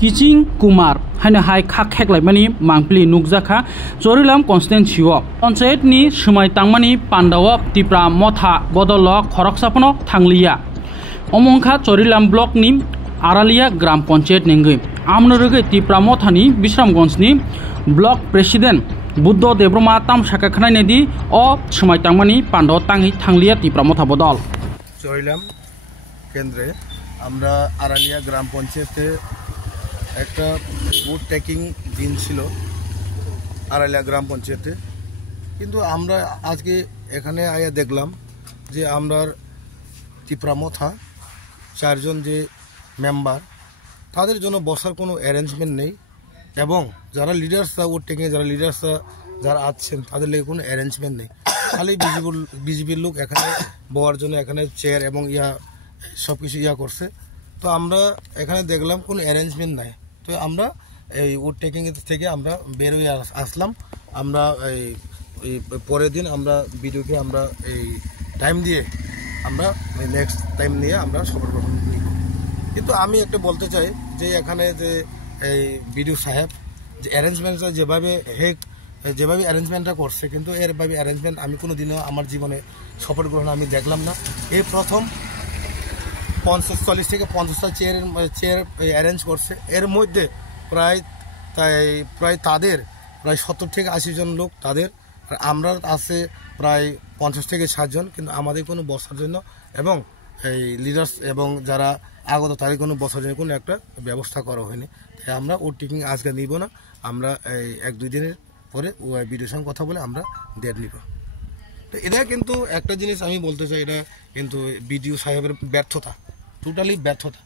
किचिं कुमार हायना हाय खाक हेकलायमानि मांगप्लि नुकजाखा चोरिलाम कन्स्टिट्युएन्सिआव पन्चायतनि सुमाय तांमानि पान्डाव तिप्रा मथा बदल खरकसापनो थांलिया अमंखा चोरिलाम ब्लकनि आरालिया ग्राम पंचायत नेंगै आमनोरगै तिप्रा मथानि बिश्रामगंजनि ब्लक प्रेसिडेंट बुद्ध देब्रमा तामसाका खनायनेदि अ सुमाय तांमानि पान्डाव तांगै थांलिया तिप्रा मथा बदल चोरिलाम केंद्रे আমরা আরালিয়া গ্রাম পঞ্চায়েতে একটা ভোট টেকিং দিন ছিল আরালিয়া গ্রাম পঞ্চায়েতে, কিন্তু আমরা আজকে এখানে আয়া দেখলাম যে আমরা তিপ্রা মথা চারজন যে মেম্বার তাদের জন্য বসার কোনো অ্যারেঞ্জমেন্ট নেই এবং যারা লিডার্সরা ভোট টেকিংয়ে যারা লিডার্সরা যারা আছেন তাদের লেগে কোনো অ্যারেঞ্জমেন্ট নেই। খালি বিজেপির লোক এখানে বওয়ার জন্য এখানে চেয়ার এবং সব কিছু করছে। তো আমরা এখানে দেখলাম কোনো অ্যারেঞ্জমেন্ট নাই। তো আমরা এই ভোট টেকিং থেকে আমরা বেরোয় আসলাম। আমরা এই পরের দিন আমরা ভিডিওকে আমরা এই টাইম দিয়ে আমরা নেক্সট টাইম নিয়ে আমরা শপথ গ্রহণ নিব। কিন্তু আমি একটা বলতে চাই যে এখানে যে এই বিডিও সাহেব যে অ্যারেঞ্জমেন্টটা যেভাবে অ্যারেঞ্জমেন্টটা করছে, কিন্তু এরভাবে অ্যারেঞ্জমেন্ট আমি কোনো দিনও আমার জীবনে শপথ গ্রহণ আমি দেখলাম না। এই প্রথম 40 থেকে 50টা চেয়ার অ্যারেঞ্জ করছে। এর মধ্যে প্রায় তাদের প্রায় 70 থেকে 80 জন লোক তাদের, আমরা আছে প্রায় 50 থেকে 60 জন, কিন্তু আমাদের কোনো বসার জন্য এবং এই লিডার্স এবং যারা আগত তাদের কোনো বসার জন্য কোনো একটা ব্যবস্থা করা হয়নি। তাই আমরা ভোট টেকিং আজকে নিব না, আমরা এই 1-2 দিনের পরে বিডিওর সঙ্গে কথা বলে আমরা ডেট নিব। তো এটা কিন্তু একটা জিনিস আমি বলতে চাই, এটা কিন্তু বিডিও সাহেবের ব্যর্থতা, টোটালি ব্যর্থতা।